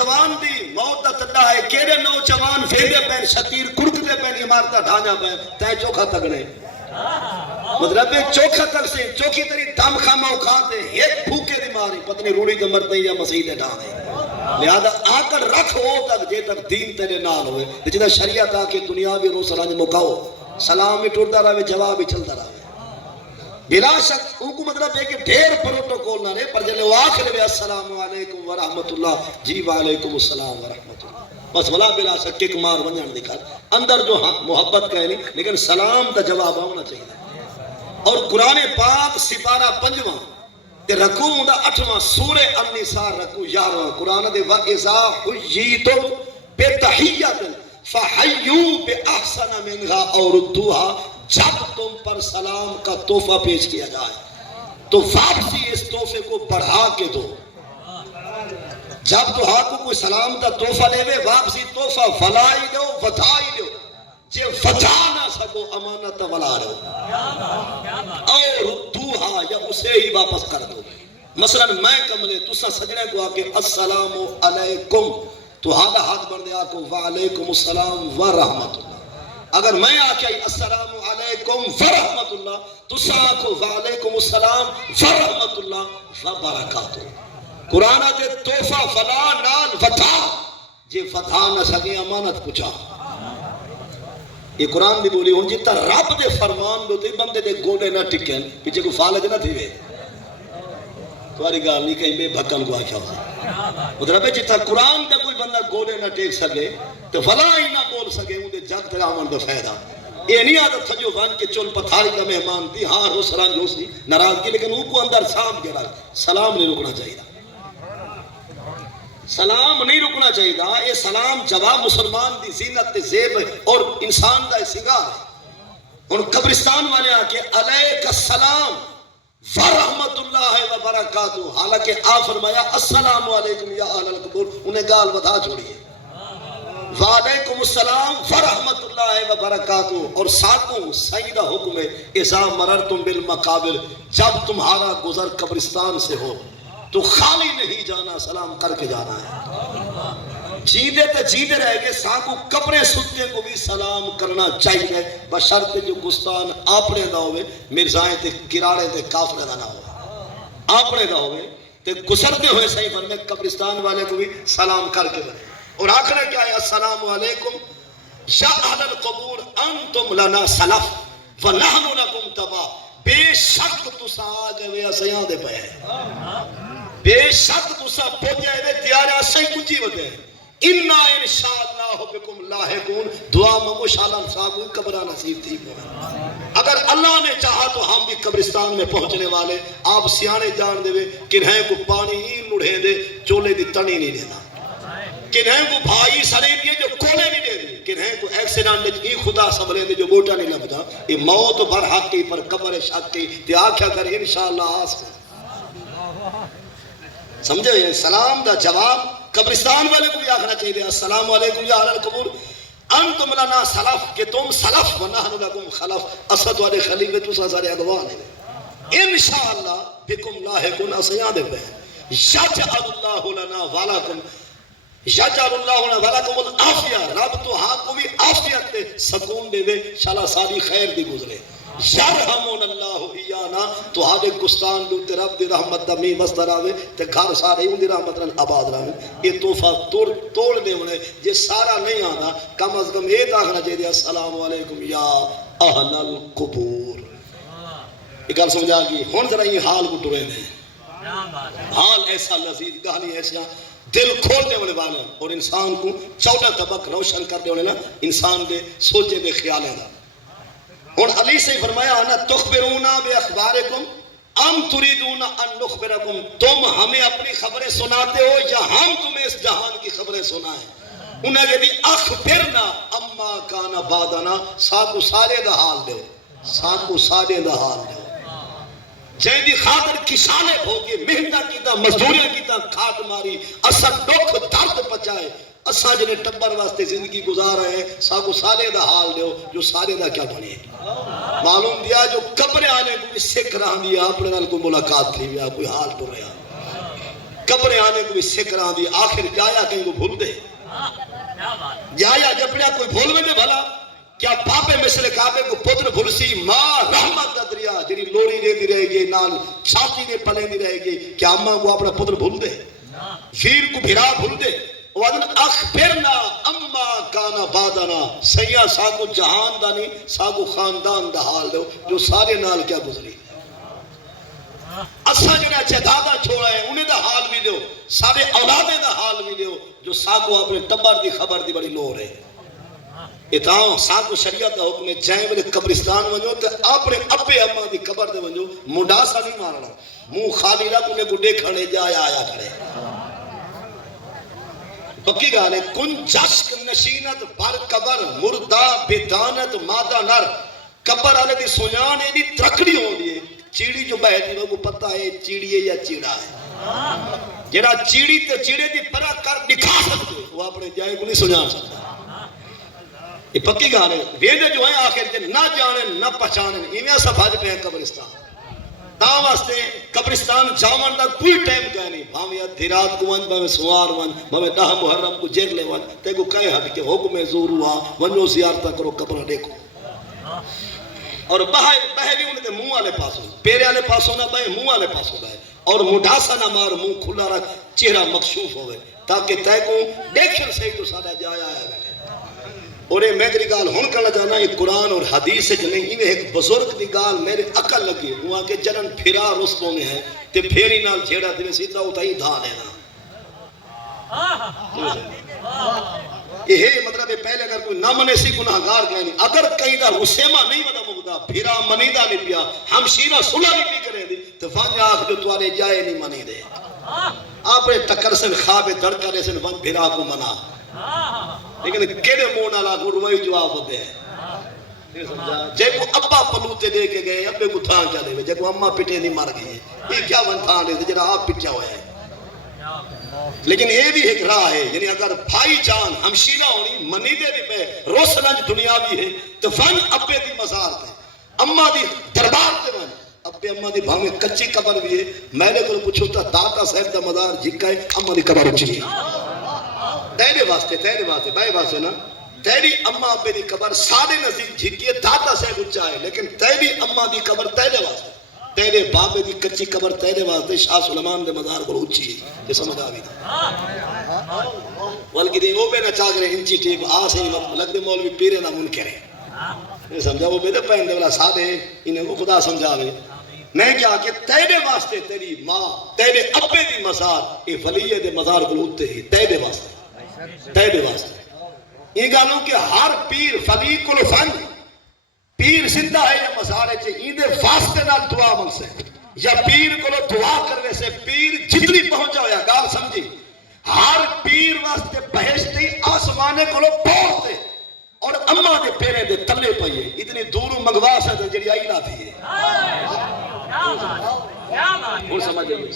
نوجوان دی موت دا تڈا ہے کیڑے نوجوان ویندے پین شتیر کڑکدے پین عمارتاں ڈھانجا پین تے چوکھا تگنے مطلب چوکھا تک سے چوکھی تری دم خامہ کھاتے ایک بھوکے دی ماری پتنی روڑی دے مرتے یا مسیح دے ڈھانے لہذا آکر رکھ ہو تک جے تک دین تیرے نال ہوئے جدہ شریعت آکے دنیا بھی رو سلام مکاؤ سلام ہی ٹوٹتا رہے جواب ہی چلتا رہے بلا شک ان کو مطلب ہے کہ ڈھیر پروٹوکول نہ رہے پر جلے وہ آخر بھی السلام علیکم ورحمت اللہ جی وعلیکم السلام ورحمت اللہ بس ولا بلا شک کک مار ونجن دکھا اندر جو محبت کہے نہیں لیکن سلام تا جواب ہونا چاہیے اور قرآن پاک سپارہ 5واں تے رکوع دا 8واں سورہ النساء رکوع 11واں قرآن دے وَإِذَا حُيِّيتُم بِتَحِيَّةٍ فَحَيُّوا بِأَحْسَنَ مِنْهَا أَوْ رُدُّوهَا جب تم پر سلام کا تحفہ پیش کیا جائے تو واپسی اس تحفے کو بڑھا کے دو جب تو ہاتھ کو کوئی سلام کا تحفہ لے وے واپسی تحفہ فلائی دو ودھائی دو جے ودھا نہ سکو امانت ولا رہو اور ردوہا یا اسے ہی واپس کر دو مثلا میں کملے تسا سجنے کو آکے السلام علیکم تو ہاتھ بڑھ دے آکو وعلیکم السلام ورحمت اللہ اگر میں آکے السلام علیکم ورحمت اللہ تسا آکو وعلیکم السلام ورحمت اللہ وبرکاتہ قرآن دے توفہ فلا نال ودا جے ودا نہ سکے امانت پچھا یہ قرآن دی بولی ہوں جتا رب دے فرمان دو تے بندے دے گوڑے نہ ٹکن پیچھے کوئی فالج نہ تھی وے تمہاری گال نہیں کہیں بے بھکن کو آکھا ہوتا مطلب ہے جتا قرآن دے کوئی بندہ گوڑے نہ ٹیک سکے تو فلا ہی نہ بول سکے ان دے جگ تیرا آمن دے فائدہ یہ نہیں عادت تھا جو وان کے چل پتھاری کا مہمان تھی ہاں رو سلام جو سی ناراض کی لیکن ان کو اندر سام گرا سلام نہیں رکنا چاہیے سلام نہیں رکنا چاہیے یہ سلام جواب مسلمان دی زینت تے زیب اور انسان دا سنگار ہے ان قبرستان والے آکے علیک السلام ورحمت اللہ وبرکاتہ حالانکہ آپ فرمایا السلام علیکم یا اہل القبور انہیں گال ودا چھوڑیے وعلیکم السلام ورحمت اللہ وبرکاتہ اور ساتوں سیدہ حکم ہے اذا مررتم بالمقابر جب تمہارا گزر قبرستان سے ہو تو خالی نہیں جانا سلام کر کے جانا ہے جیدے تے جیدے رہ گئے سانکو قبریں ستے کو بھی سلام کرنا چاہیے بشرط جو گستان آپنے دا ہوئے مرزائیں تے کراڑے تے کافرے دا نہ ہوئے آپنے دا ہوئے تے گزرتے ہوئے صحیح فرمے قبرستان والے کو بھی سلام کر کے بنے اور آخر کیا ہے السلام علیکم یا اہل القبور انتم لنا سلف ونحن لکم تبا بے شک تسا آگے اسیاں دے پہ بے شک تسا پوجے دے تیارے اسائی کنجی وتے انا انشاءاللہ بکم لاحقون دعا مانگو شاءاللہ صاحب کو قبرہ نصیب تھی اگر اللہ نے چاہا تو ہم بھی قبرستان میں پہنچنے والے آپ سیانے جان دے کنہیں کو پانی ہی مڑھے دے چولے دی تنی نہیں دینا کنہیں کو بھائی سرے دیے جو کولے نہیں دے دی کنہیں کو ایکسیڈنٹ ای خدا سبرے دے جو بوٹا نہیں لگتا یہ موت بھر حقی پر قبر شاکی تے آکھا کر انشاءاللہ آس سمجھے یہ سلام دا جواب قبرستان والے کو بھی آخنا چاہیے السلام علیکم یا اہل القبور انتم لنا سلف کہ تم سلف ونحن لکم خلف اسد والے خلیفہ تو سارے اگوان ہیں انشاءاللہ بکم لاحقون اسیاں دے پہ یجعل اللہ لنا ولکم یجعل اللہ لنا ولکم العافیہ رب تو ہاں کو بھی عافیت دے سکون دے وے شالا ساری خیر دی گزرے یرحمون اللہ ایانا تو آدھے گستان لوتے رب دی رحمت دا می مصدر آوے تے گھر سارے ان دی رحمت رن آباد رہے یہ توفہ توڑ دے ہونے جے سارا نہیں آنا کم از کم یہ تاخنا چاہیے السلام علیکم یا اہل القبور یہ گل سمجھا گی ہون ذرا یہ حال کو ٹرے دیں حال ایسا لذیذ کہانی ایسا دل کھول دے ہونے والے اور انسان کو 14 طبق روشن کر دے ہونے نا انسان دے سوچے دے خیالیں دا اور علی سے فرمایا انا تخبرونا بے اخبارکم ام تریدون ان نخبرکم تم ہمیں اپنی خبریں سناتے ہو یا ہم تمہیں اس جہان کی خبریں سنائیں انہیں کہا دی اخبرنا اما کانا بادنا ساتھو سارے دا حال دے ساتھو سارے دا حال دے جائیں دی خاطر کسانت ہوگی محنت کیتا مزدوریاں کیتا کھات ماری اصل دکھ درد پچائے اسا جنے ٹبر واسطے زندگی گزار رہے ہیں ساکو سارے دا حال دیو جو سارے دا کیا بنے معلوم دیا جو قبر آنے کو بھی سکھ رہا دیا اپنے نال کو ملاقات تھی بیا کوئی حال تو رہا قبر آنے کو بھی سکران دی آخر جایا کہیں کو بھول دے جایا جپڑیا کوئی بھول میں دے بھلا کیا باپے مثل کعبے کو پتر بھلسی ماں رحمت دا دریا جنی لوڑی دے دی رہے گی نال چھاتی دے پلے دی رہے گی کیا اماں کو اپنا پتر بھول دے ویر کو بھرا بھول دے وَدن اخبرنا اما کانا بادنا سیاں ساکو جہان دا نہیں ساکو خاندان دا حال دو جو سارے نال کیا گزری اسا جنہیں اچھے دادا چھوڑا ہے انہیں دا حال بھی دو سارے اولادیں دا حال بھی دو جو ساکو اپنے ٹبر دی خبر دی بڑی لور ہے اتاؤں ساکو شریعت دا حکم ہے جائیں میں قبرستان ونجو تے اپنے ابے اماں دی قبر دے ونجو منڈا سا نہیں مارنا منہ خالی رکھ انہیں کو دیکھنے جایا آیا کرے پکی گانے کن جشک نشینت بر قبر مردہ بیدانت مادہ نر قبر آلے دی سنیان ایدی ترکڑی ہوں دیئے چیڑی جو بہتی وہ پتہ ہے چیڑی ہے یا چیڑا ہے جڑا چیڑی تے چیڑے دی پرا کر دکھا سکتے وہ اپنے جائے کو نہیں سنیان سکتا یہ پکی گانے ویدے جو ہیں آخر جن نہ جانے نہ پہچانے ایمیں سا بھاج پہ ہیں قبرستان تاں واسطے قبرستان جاون دا کوئی ٹائم کہہ نہیں بھاویں ادھی رات کو ون بھاویں سوار ون بھاویں 10 محرم کو جیگ لے ون تے کو کہے حد کے حکم زور ہوا ونجو زیارت کرو قبر دیکھو اور بہے بھی انہیں دے منہ والے پاسوں پیرے والے پاسوں نہ بہے منہ والے پاسوں بہے اور مڈاسا نہ مار منہ کھلا رکھ چہرہ مکشوف ہوئے تاکہ تے کو دیکھن سے تو سارا جایا ہے اور یہ میں تیری گال ہون کرنا چاہنا یہ قرآن اور حدیث سے جنہیں انہیں ایک بزرگ دی گال میرے عقل لگی وہاں کے جنن پھرا رسلوں میں ہے تے پھیری نال جھیڑا دیوے سیدھا اتائی دھا لینا یہ ہے مطلب پہلے اگر کوئی نہ منے سی گناہگار کہنی اگر کہیں دا رسیمہ نہیں ودا مگدا پھرا منیدہ نہیں پیا ہم شیرہ صلح نہیں پی کریں دی تو فانجا آخ جو توارے جائے نہیں منی دے آپ نے ٹکر سے خواب دڑکرے سے ون پھرا کو منا لیکن کیڑے مونا لا کو روئی جواب ہوتے ہیں جے کو ابا پلوتے دے کے گئے ابے کو تھان چلے ہوئے جے کو اماں پٹے نہیں مر گئے یہ کیا ون تھان دے جڑا آپ پٹیا ہوا ہے لیکن یہ بھی ایک راہ ہے یعنی اگر بھائی جان ہمشیرہ ہونی منی دے دی پہ روسنج دنیاوی ہے تو فن ابے دی مزار تے اماں دی دربار تے ون ابے اماں دی بھاویں کچی قبر بھی ہے میں نے کو پوچھو تا داتا صاحب دا مزار جھکا ہے اماں دی قبر اچھی ہے تیرے واسطے بھائی واسطے نا تیری اماں ابے دی قبر سارے نزدیک جھکی ہے داتا سے اونچا ہے لیکن تیری اماں دی قبر تیرے واسطے تیرے بابے دی کچی قبر تیرے واسطے شاہ سلیمان دے مزار کو اونچی ہے یہ سمجھ آ گئی تھا بلکہ دے وہ بے نہ چاہ کرے انچی ٹیپ آ سے لگ دے مولوی پیرے نہ منکر ہے یہ سمجھا وہ بے دے پہن دے والا سادے انہیں وہ خدا سمجھاوے میں کیا کہ تیرے واسطے تیری ماں تیرے ابے دی مزار یہ ولیے دے مزار کو اونتے ہی تیرے واسطے تیرے واسطے یہ گالوں کہ ہر پیر فلیق الفن پیر زندہ ہے یا مزارے چھے یہ دے واسطے نال دعا من سے یا پیر کو دعا کرنے سے پیر جتنی پہنچا ہویا گال سمجھی ہر پیر واسطے بہشتی آسمانے کو پہنچتے اور اماں دے پیرے دے تلے پہیے اتنی دوروں منگوا سے جڑی آئی لاتی ہے اور سمجھ جائیے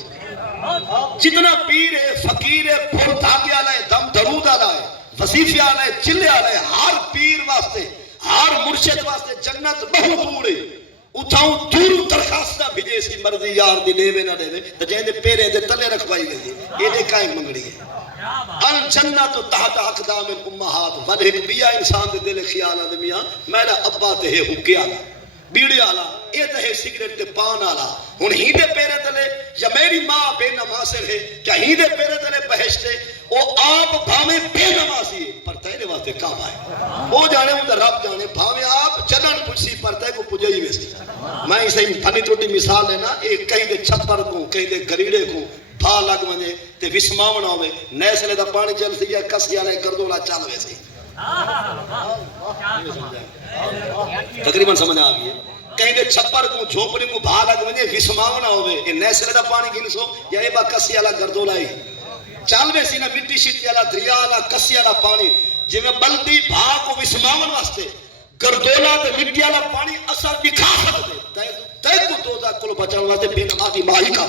جتنا پیر ہے فقیر ہے پھول دھاگے آلہ ہے دم درود آلہ ہے وصیفی آلہ ہے چلے آلہ ہے ہر پیر واسطے ہر مرشد واسطے جنت بہت دور ہے اتھاؤں دور درخواستہ بھیجے سی مرضی یار دی لیوے نہ لیوے تو جہاں دے پیرے دے تلے رکھوائی گئی ہے یہ دیکھائیں منگڑی ہے الجنت تحت اقدام الامہات ولہک بیا انسان دے دل خیالہ دے میاں میرا ابا تے ہے حکیا بیڑی آلا اے تہے سگریٹ تے پان آلا ہن ہی دے پیرے تلے یا میری ماں بے نمازر ہے کیا ہی دے پیرے تلے بہشتے او آپ بھامے بے نمازی ہے پر تیرے واسطے کام آئے وہ جانے ہوں دا رب جانے بھامے آپ چلن پچھسی پر تے کو پجائی ویسی میں اسے پھنی ٹوٹی مثال ہے نا ایک کہیں دے چھپر کو کہیں دے گریڑے کو بھا لگ منجے تے وسماونا ہوئے نیسلے دا پانی چل سی یا کسی آلے گردولا چال ویسی تقریباً سمجھ آ گئی ہے کہیں دے چھپر کو جھوپڑی کو بھا لگ ونجے وسماونا ہوئے یہ نیسلے دا پانی گنسو یا اے با کسی آلا گردولا ہی چالوے سی نا مٹی شیٹی آلا دریا آلا کسی آلا پانی جی میں بلدی بھا کو وسماون واسطے گردولا تے مٹی آلا پانی اثر دکھا سکتے تے کو دوزہ کلو بچان واسطے بے نمازی ماہی کا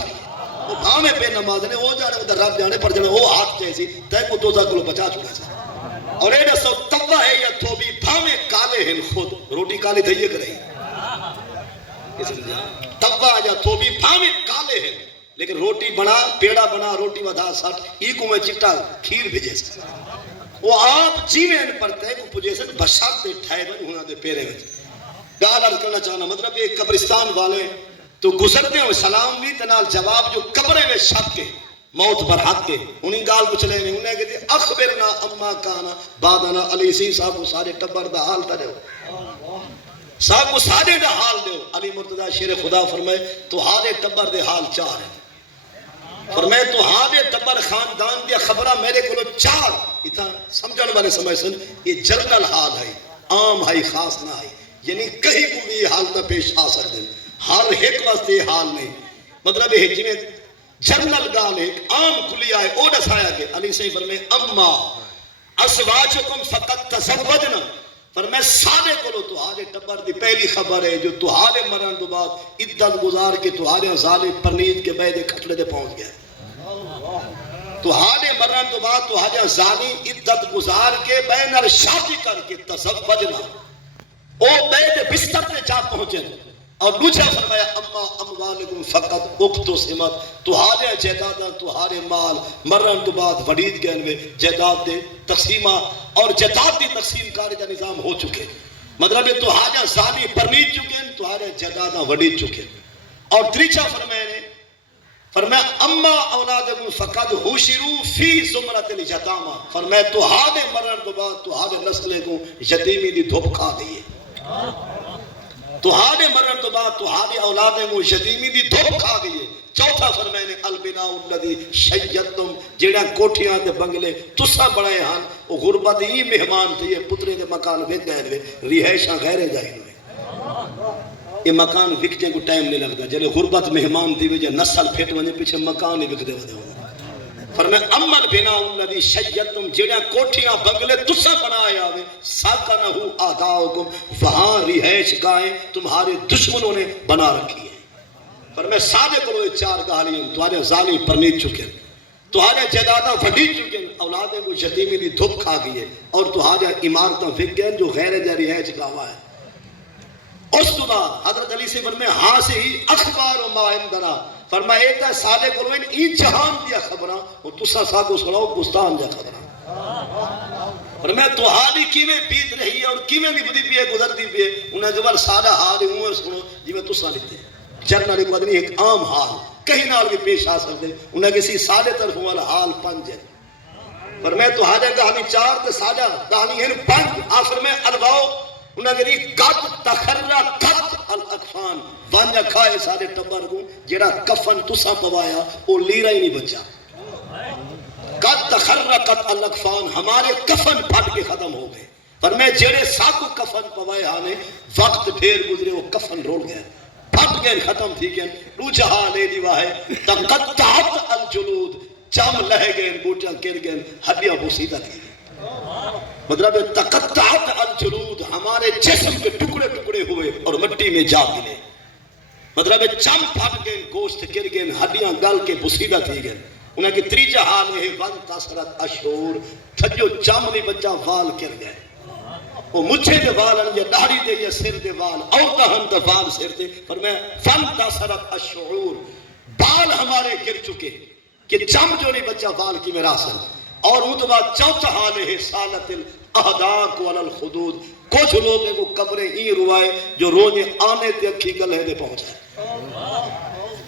وہ بھا میں بے نماز نے وہ جانے وہ رب جانے پر جانے وہ ہاتھ جیسی تے کو دوزہ کلو بچا چکا سے اور اے نسو تبہ ہے یا توبی بھا میں کالے ہیں خود روٹی کالی دھئیے کریں تبہ یا توبی بھا میں کالے ہیں لیکن روٹی بنا پیڑا بنا روٹی ودا سٹ ای کو میں چٹا کھیر بھیجے سے وہ آپ جیویں پڑتے کو پجے سے بشار دے ٹھائے بن ہونا دے پیرے میں گال عرض کرنا چاہنا مطلب یہ قبرستان والے تو گزرتے ہوئے سلام بھی تنال جواب جو قبرے میں شب کے موت برحق کے انہیں گال کچلے میں انہیں کہتے اخبرنا اما کانا بادنا علی سی صاحب کو سارے ٹبر دا حال تا دیو صاحب کو سارے دا حال دیو علی مرتضی شیر خدا فرمائے تو ہارے ٹبر دے حال چار ہے فرمائے تو ہارے ٹبر خاندان دیا خبرہ میرے کو چار اتنا سمجھنے والے سمجھ سن یہ جنرل حال ہے عام ہے خاص نہ ہے یعنی کہیں کو بھی حالت پیش آ سکتے ہیں ہر ایک واسطے حال نہیں مطلب ہے جنہیں جنرل گال ایک عام کلی آئے او دسایا کہ علی سے فرمائے اما اسواجکم فقط تزوجنا فرمائے سارے کو تو آرے ٹبر دی پہلی خبر ہے جو تو آرے مرن تو بعد عدت گزار کے تو آرے ظالم پرنید کے بیدے کھٹلے دے پہنچ گئے تو آرے مرن تو بعد تو آرے ظالم عدت گزار کے بینر شادی کر کے تزوجنا او بیدے بستر دے جا پہنچے اور دوسرا فرمایا اما اموالکم فقط اقتو سمت تہارے جائیداداں تہارے مال مرن تو بعد وڈید گئن میں جائیداد دے تقسیمہ اور جائیداد دی تقسیم کاری دا نظام ہو چکے مطلب تہارے ظالی پرنید چکے تہارے جائیداداں وڈید چکے اور تریچا فرمایا اما اولادکم فقط حشروا فی زمرۃ الیتامى فرمایا تہارے مرن تو بعد تہارے نسلیں کو یتیمی دی دھوپ کھا دیئے تہارے مرن تو بعد تہارے اولادیں کو یتیمی دی دھوپ کھا گئی چوتھا فرمائے نے البناء الذی شیدتم جیڑا کوٹھیاں تے بنگلے تسا بڑھائے ہاں وہ غربت ہی مہمان تھے یہ پترے دے مکان وک گئے ہوئے رہائشاں غیرے جائیں ہوئے یہ مکان وکتے کو ٹائم نہیں لگتا جلے غربت مہمان تھی وجہ نسل پھیٹ ونے پیچھے مکان ہی وکتے ودے ہوئے فرمائے اما البناء الذی شیدتم جیڑا کوٹھیاں بنگلے تسا بنائے آوے ساکنہو آداؤکم وہاں رہائش گاہیں تمہارے دشمنوں نے بنا رکھی ہے فرمائے سادے کو یہ چار گالیاں تمہارے ظالی پرنید چکے تمہارے جائیداداں وڈی چکے اولادیں کو یتیمی دی دھوپ کھا گئی ہے اور تمہارے عمارتاں وک گئے جو غیر جاری رہائش گاہ ہے اس تو بعد حضرت علی سے فرمائے ہاں سے ہی اخبار و ما عندنا فرمائے ایتا سالے کو لوئن این جہان دیا خبران اور تسا ساکو سڑاؤ گستان دیا خبران فرمائے تو حالی کیویں بیت رہی ہے اور کیویں بھی بدی پیے گزرتی پیے انہیں جبر سادہ حال ہوں سنو جی میں تسا لیتے چرنا لکھ بدنی ایک عام حال کہیں نال بھی پیش آ سکتے انہیں کسی سادے طرف والا حال پنج ہے فرمائے تو حاجہ کہانی چار تے سادہ کہانی ہے پنج آخر میں الواؤ انہیں کہی قد تخرہ قد الاکفان وانجا کھائے سارے ٹبر کو جیڑا کفن تسا پوایا وہ لیرہ ہی نہیں بچا قد تخرہ قد الاکفان ہمارے کفن پھٹ کے ختم ہو گئے فرمائے جیڑے ساکو کفن پوائے آنے وقت پھر گزرے وہ کفن رول گئے پھٹ گئے ختم تھی گئے رو جہاں لے دیوا ہے تقطعت الجلود چم لہے گئے بوٹیاں گر گئے ہڈیاں بوسیدہ تھی مطلب تقطعت الجلود ہمارے جسم کے ٹکڑے ٹکڑے ہوئے اور مٹی میں جا ملے مطلب چم پھٹ گئے گوشت گر گئے ہڈیاں گل کے بوسیدہ تھی گئے انہیں کہ تریجہ حال ہے ون تاثرت اشعور تھجو چم نہیں بچا وال گر گئے وہ مجھے دے وال یا داڑھی دے یا سر دے وال اور ہم دے وال سر دے پر میں ون تاثرت اشعور بال ہمارے گر چکے کہ چم جو نہیں بچا وال کی میراثن اور وہ تو بعد چوتھا حال ہے سالت الاحداق علی الخدود کچھ لوگوں کو قبریں ہی روائے جو رونے آنے تے اکھی گلے دے پہنچے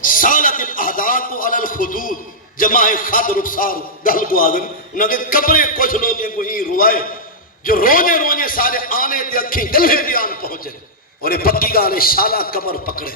سالت الاحداق علی الخدود جمع خد رخسار گل کو آگن انہوں نے قبریں کچھ لوگوں کو ہی روائے جو رونے سارے آنے تے اکھی گلے دے آن پہنچے اور یہ پکی گالے شالا قبر پکڑے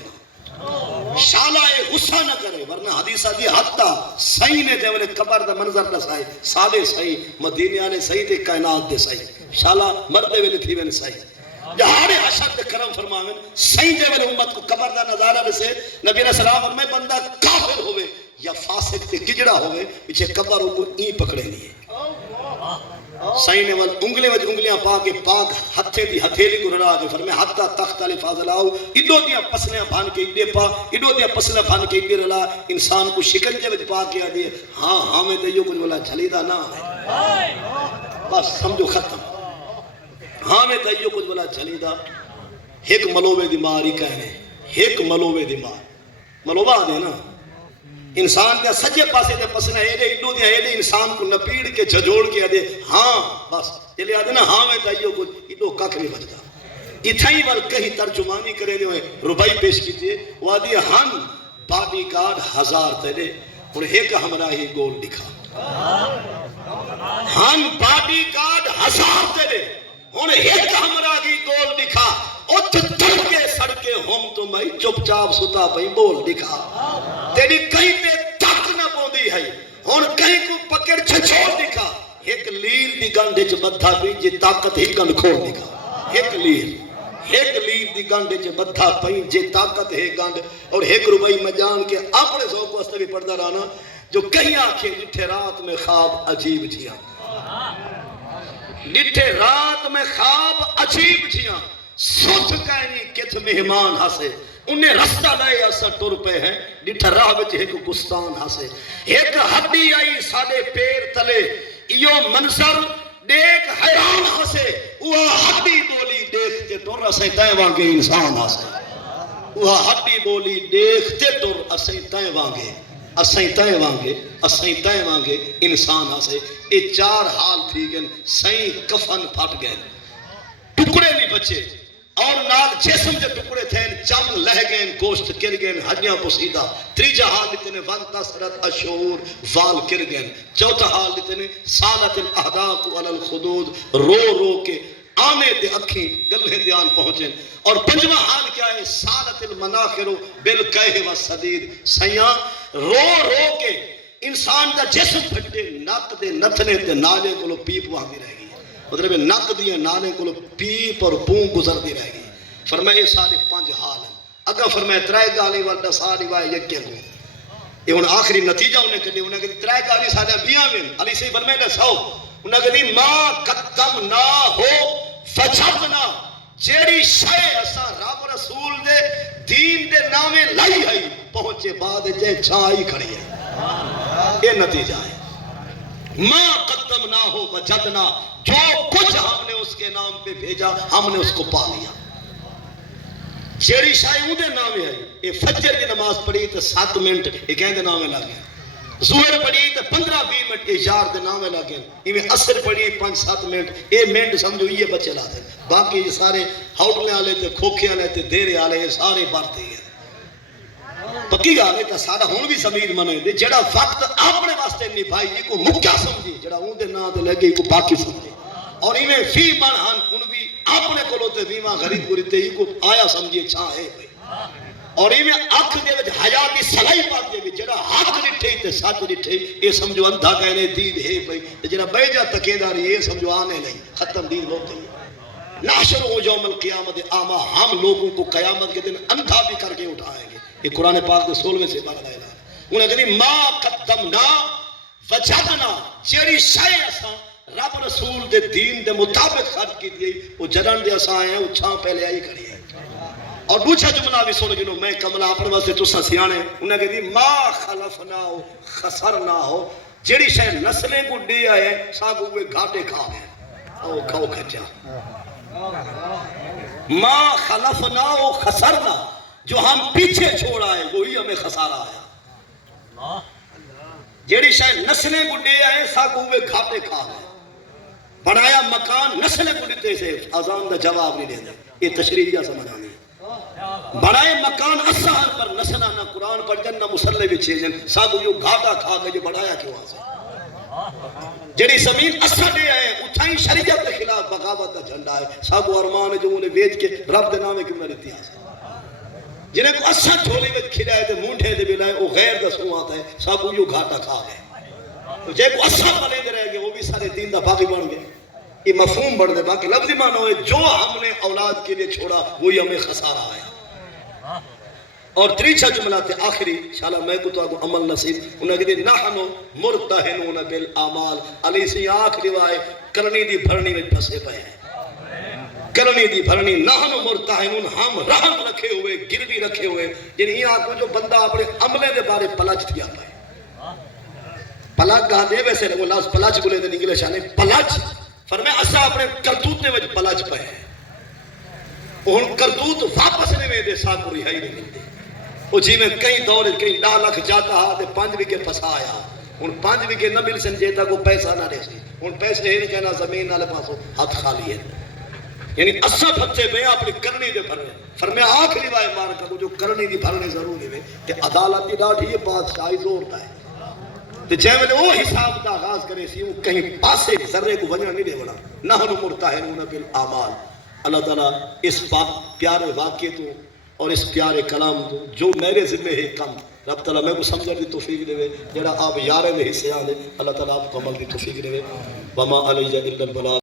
شالا غصہ نہ کرے ورنہ حدیثہ دی حتی صحیح نے دے والے قبر دا منظر نسائے سالے صحیح مدینے آنے صحیح دے کائنات دے صحیح شالا مردے ویلے تھی ویلے صحیح جہارے حشر دے کرم فرماویں صحیح دے والے امت کو قبر دا نظارہ بسے نبی علیہ السلام فرمائے بندہ کافر ہوئے یا فاسق تے گجڑا ہوئے پیچھے قبر کو این پکڑے نہیں ہے صحیح نے انگلے وجہ انگلیاں پاکے پاک ہتھے دی ہتھیلی کو رڑا کے فرمائے حتی تخت علی فاضل آؤ ایڈو دیا پسلیاں بھان کے ایڈے پا ایڈو دیا پسلیاں بھان کے ایڈے رلا انسان کو شکنجے وجہ پاکے آدھے ہاں میں دیو کچھ بولا جھلیدہ نہ ہے بس سمجھو ختم ہاں میں دیو کچھ بولا جھلیدہ ایک ملوے دی ماری کہنے ایک ملوے دی مار ملوبہ آدھے نا انسان دے سجے پاسے دے پسنا ایڈے اڈو دے ایڈے انسان کو نپیڑ کے جھجوڑ کے دے ہاں بس چلے آدھے نا ہاں میں تائیو کچھ اڈو کک نہیں بچتا اتھائی وال کہیں ترجمانی کرے دے ہوئے ربائی پیش کی تھے وہ آدھی ہن باڈی کارڈ 1000 تیرے اور ایک ہمراہ ہی گول لکھا ہن باڈی کارڈ 1000 تیرے اور ایک ہمراہ ہی گول لکھا اتھ تر کے سڑکے ہم تو میں چپ چاپ ستا پہی بول دکھا تیری کہیں تے تک نہ پوندی ہے اور کہیں کو پکڑ چھچوڑ دکھا ایک لیر دی گنڈے چھ بدھا بھی جی طاقت ہی گنڈ کھوڑ دکھا ایک لیر دی گنڈے چھ بدھا پہی جی طاقت ہے گنڈ اور ایک روبائی مجان کے اپنے ذوق واسطے بھی پڑھتا رہنا جو کہیں آنکھیں ڈٹھے رات میں خواب عجیب جھیاں ڈٹھے رات میں خواب عجیب جھیاں سوچ کہنی کت مہمان ہاسے انہیں رستہ لائے اسا ٹر پہ ہیں ڈٹھا راہ بچ ایک گستان ہاسے ایک ہڈی آئی ساڑے پیر تلے ایو منظر دیکھ حیران ہاسے وہ ہڈی بولی دیکھتے ٹر اسے تائیں وانگے انسان ہاسے وہ ہڈی بولی دیکھتے ٹر اسے تائیں وانگے اسیں تائیں وانگے انسان ہاسے یہ 4 حال تھی گئن سائیں کفن پھٹ گئن ٹکڑے نہیں بچے اور نال جسم کے ٹکڑے تھے چم لہ گئے گوشت گر گئے ہڈیاں پسیدہ تریجا حال دیتے نے وانتصرت اشعور وال گر گئے چوتھا حال دیتے نے سالت الاحداق علی الخدود رو رو کے آنے دے اکھیں گلے دیان پہنچیں اور پنجواں حال کیا ہے سالت المناخر بالکہ و صدید سیاں رو رو کے انسان دا جسم پھٹے ناک دے نتنے دے نالے کو پیپ وہاں بھی رہ گئی مطلب نک دیئے نانے کو پیپ اور بون گزر دی رہ گئی فرمائے سارے 5 حال ہیں اگر فرمائے 3 گالی والدہ ساری وائے یکے گو یہ ان آخری نتیجہ انہیں کہتے انہیں کہتے 3 گالی سارے بیاں میں علی سے فرمائے نہ سو انہیں کہتے ما قدم نہ ہو فجبنا جیڑی شے اسا رب رسول دے دین دے نامے لائی ہے پہنچے بعد جے چھائی کھڑی ہے یہ نتیجہ ہے ما قدم نہ ہو وجدنا جو کچھ ہم نے اس کے نام پہ بھیجا ہم نے اس کو پا لیا جیڑی شاہی دے نامے ہے یہ فجر کی نماز پڑھی تو 7 منٹ یہ کہیں دے نامے لگے ظہر پڑھی تو 15-20 منٹ یہ یار دے نامے لگے یہ اثر پڑھی 5-7 منٹ یہ منٹ سمجھو یہ بچے لاتے باقی یہ سارے ہوٹلے آلے تھے کھوکھے آلے تھے دیرے آلے یہ سارے بارتے ہیں پکی گالے تا سارا ہون بھی زمین منے دے جڑا وقت اپنے واسطے نہیں بھائی یہ کو مکیا سمجھی جڑا ہون دے نا دے لگے کو باقی سمجھے اور انہیں فی من ہن ان بھی اپنے کو لوتے بیمہ غریب کو رہتے یہ کو آیا سمجھے چھا ہے بھائی اور انہیں اکھ دے وجہ حیاتی صلاحی بات دے بھی جڑا حق نٹھے تے ساتھ نٹھے یہ سمجھو اندھا کہنے دید ہے بھائی جڑا بیجا تکیداری یہ سمجھو آنے نہیں ختم دید ہوتے ہیں ناشر ہو یوم القیامت آما ہم لوگوں کو قیامت کے دن اندھا بھی کر کے اٹھائیں گے یہ قرآن پاک کے 16ویں سے بارہ لائے انہیں کہتے ما قدمنا وجدنا جیڑی شے اساں رب رسول دے دین دے مطابق خرچ کی دی وہ جڑن دے اساں ہیں وہ چھاں پہلے آئی کھڑی ہے اور دوسرا جملہ بھی سن گنو میں کملا اپنے واسطے تساں سیانے انہیں کہتے ما خلفنا ہو خسرنا ہو جیڑی شے نسلیں کو دے آئے ساگو ہوئے گھاٹے کھا گئے او کھاؤ کھچا ما خلفنا ہو خسرنا جو ہم پیچھے چھوڑ آئے وہی ہمیں خسارہ آیا جیڑی شاید نسلیں کو دے آئے ساکو ہوئے گھاٹے کھا گئے بنایا مکان نسلیں کو دیتے سے آزان دا جواب نہیں دیتے یہ تشریح جا سمجھانی بنائے مکان اسحار پر نسلہ نہ قرآن پر جن نہ مسلح بھی چھیزن ساکو یہ گھاٹا کھا گئے جو بنایا کیوں آسے جیڑی زمین اسحار دے آئے اتھائیں شریعت کے خلاف بغاوت دا جھنڈا ہے ساکو ارمان جو انہیں بیچ کے رب دے نامے کیوں نہ لیتی آسے جنہیں کو اچھا جھولی میں کھلائے تھے مونٹھے دے بلائے وہ غیر دا سو آتا ہے ساکو یوں گھاٹا کھا گئے جنہیں کو اچھا پلے دے رہے گے وہ بھی سارے دین دا باقی بن گئے یہ مفہوم بڑھ دے باقی لفظی معنی ہوئے جو ہم نے اولاد کے لیے چھوڑا وہی ہمیں خسارہ آیا اور تریچھا جملہ تھے آخری انشاءاللہ میں کو تو آگو عمل نصیب انہوں نے کہتے نحنو مرتہنون بالعمال علی سے آخری وائے کرنی دی بھرنی میں پھسے پہ ہیں کرنی دی بھرنی نحن مرتہنون ہم رحم رکھے ہوئے گروی رکھے ہوئے یعنی یہ آنکھوں جو بندہ اپنے عملے دے بارے پلچ دیا پائے پلچ کہاں دے ویسے وہ لفظ پلچ بولے دے انگلش آنے پلچ فرمائے اسا اپنے کرتوت نے وجہ پلچ پائے ہیں ان کرتوت واپس نہیں میں دے ساتھ کو رہائی نہیں ملتے وہ جی میں کئی دور کئی 10 لاکھ چاہتا ہا تے 5 وگے پھسایا ہن 5 وگے نہ مل سن جے تا کو پیسہ نہ دے سی ہن پیسے ہے نہیں کہنا زمین والے پاسوں ہاتھ خالی ہے یعنی اسا پھچے پہ اپنی کرنی دے بھرنے فرمایا آخری وائے مان کرو جو کرنی دی بھرنے ضروری ہے کہ عدالت دی ڈاڈھی بادشاہی زور دا ہے تے جے ویلے وہ حساب دا آغاز کرے سی وہ کہیں پاسے ذرے کو وجہ نہیں دے وڑا نحن مرتہنون بالاعمال اللہ تعالیٰ اس پیارے واقعے تو اور اس پیارے کلام تو جو میرے ذمہ ہے کم رب تعالیٰ میں کو سمجھنے دی توفیق دے جڑا آپ یارے دے حصے آنے اللہ تعالیٰ آپ کو عمل دی توفیق دے وما علیہ الا البلاغ